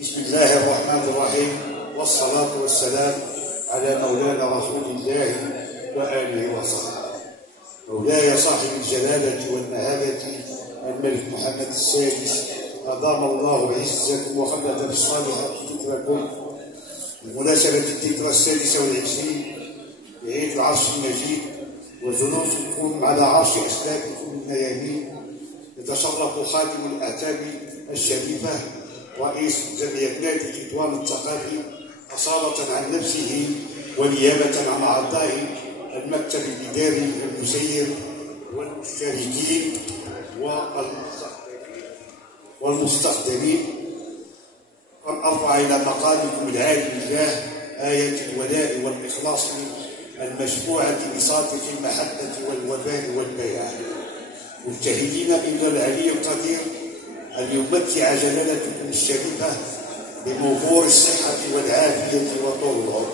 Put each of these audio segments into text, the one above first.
بسم الله الرحمن الرحيم، والصلاة والسلام على مولانا رسول الله وآله وصحبه. مولاي صاحب الجلالة والمهابة الملك محمد السادس أدام الله عزكم وخلد بالصالحات ذكركم بمناسبة الذكرى السادسة والعشرين لعيد العرش المجيد وجلوسكم على عرش أسلافكم الميامين، يتشرف خادم الأعتاب الشريفة رئيس جمعية نادي تطوان الثقافي أصالة عن نفسه ونيابة عن أعضاء المكتب الإداري المسير والمشاركين والمستخدمين، أن أرفع إلى مقامكم العالي لله آية الولاء والإخلاص المشفوعة بصادق المحبة والوفاء والبيعة، مجتهدين إلى العلي القدير أن يمتع جلالتكم الشريفة بموفور الصحة والعافية وطول العمر،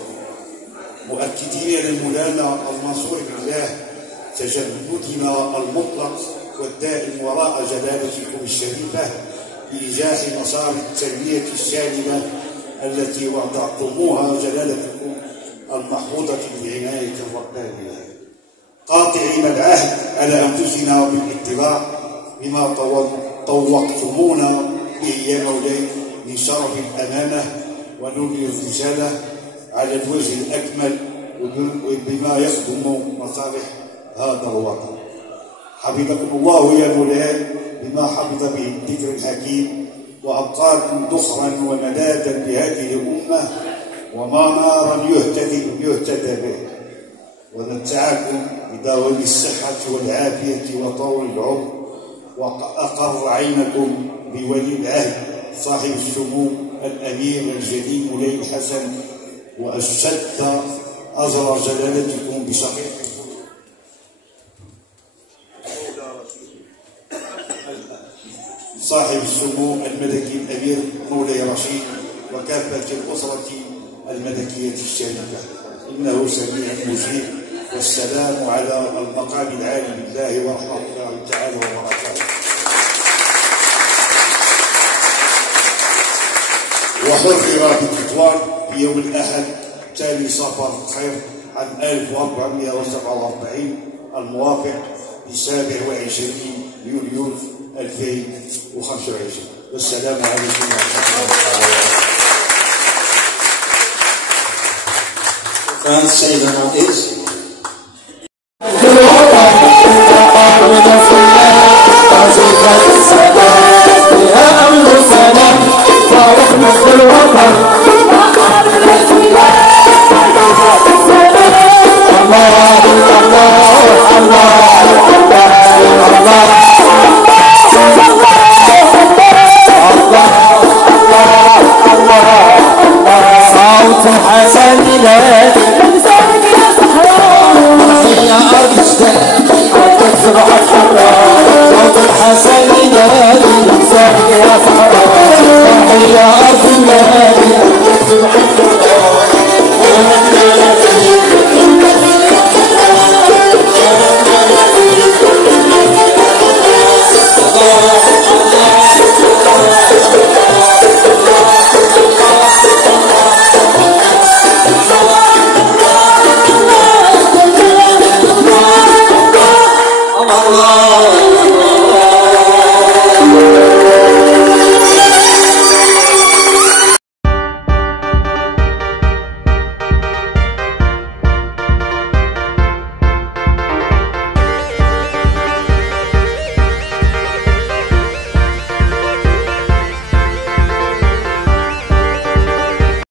مؤكدين للمولانا المنصور بالله تجددنا المطلق والدائم وراء جلالتكم الشريفة بإيجاح مسار التنمية الشاملة التي وضعتموها جلالتكم المحفوظة بالعناية الربانية، قاطعين العهد على أنفسنا بالاتباع بما طوقتمونا به يا مولاي من شرف الأمانة ونور الرسالة على الوجه الأكمل وبما يخدم مصالح هذا الوطن. حفظكم الله يا مولاي بما حفظ به الذكر الحكيم، وأبقاكم ذخرا وملاذا بهذه الأمة ومنارا يهتدى به، ونمتعكم بدوام الصحة والعافية وطول العمر، وأقر عينكم بولي العهد صاحب السمو الأمير الجليل مولاي الحسن، وأشد أجر جلالتكم بشقيقكم صاحب السمو الملكي الأمير مولاي رشيد وكافة الأسرة الملكية الشريفة، إنه سميع مجيب. والسلام على المقام العالي بالله ورحمة الله تعالى وبركاته. وحرر بتطوان في يوم الأحد الثاني صفر خير عام 1447 الموافق ب 27 يوليو 2025. والسلام عليكم ورحمة الله وبركاته. France, say the notice.